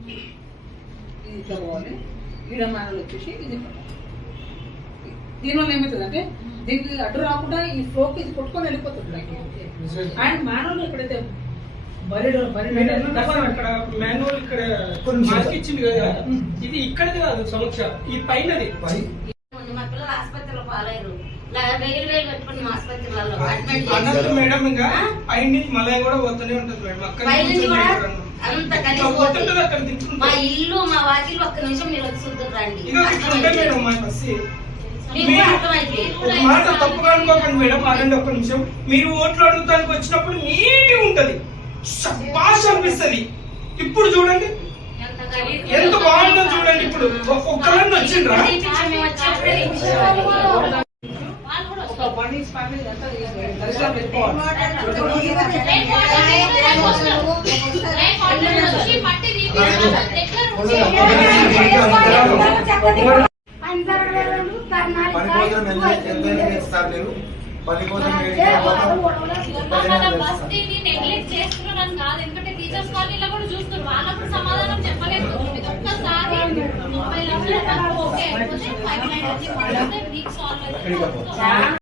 ఇది. ఇట్లా పోవాలి ఈడ మానలు వచ్చేసి ఇది. దీనివల్ల ఏమవుతుంది అంటే దీనికి అడ్డు రాకుండా ఈ ఫ్లోకి ఇది కొట్టుకొని వెళ్ళిపోతుంది అండ్ మానవులు ఎక్కడైతే మాన్యువల్ ఇక్కడ మార్క్ ఇచ్చింది కదా. ఇది ఇక్కడది కాదు సమస్య ఈ పైనది. మా పిల్లలు ఆసుపత్రిలో పాలయ్యారు. ఇలా వేలు వేలు పెట్టుకుని మా ఆసుపత్రులలో అడ్మిట్ మేడం ఇంకా పైన నుంచి మలయ కూడా పోతూనే ఉంటుంది మేడం. అక్కడ పై నుంచి కూడా అంత అక్కడ మా ఇల్లు మా వాకిలు ఒక్క నిమిషం మీరు వచ్చి చూద్దరు రండి ఇక ఇట్లా ఉంటాయి మేడం మా బస్సు. మీకు కూడా అర్థమైతే ఒక మాట తప్పుగా అనుకోకండి మేడం ఆగండి ఒక్క నిమిషం. మీరు ఓట్లు అడుగుతానికి వచ్చినప్పుడు నీటి ఉంటది. బాష అనిపిస్తుంది. ఇప్పుడు చూడండి. ఎంత బాగుందో చూడండి ఇప్పుడు. ఒక్కళ్ళని వచ్చిండ్రా? ఒక పని కోసం ఎంత ఎంతైనా చేస్తారు పని కోసం నెగ్లెక్ట్ కాదు ఎందుకంటే టీచర్స్ కాలనీలో కూడా చూస్తున్నారు వాళ్ళప్పుడు సమాధానం చెప్పలేకపోతుంది ఒక్కసారి ముప్పై లక్షల ఓకే ఫైవ్ నైన్ వచ్చి వీక్ సాల్వ్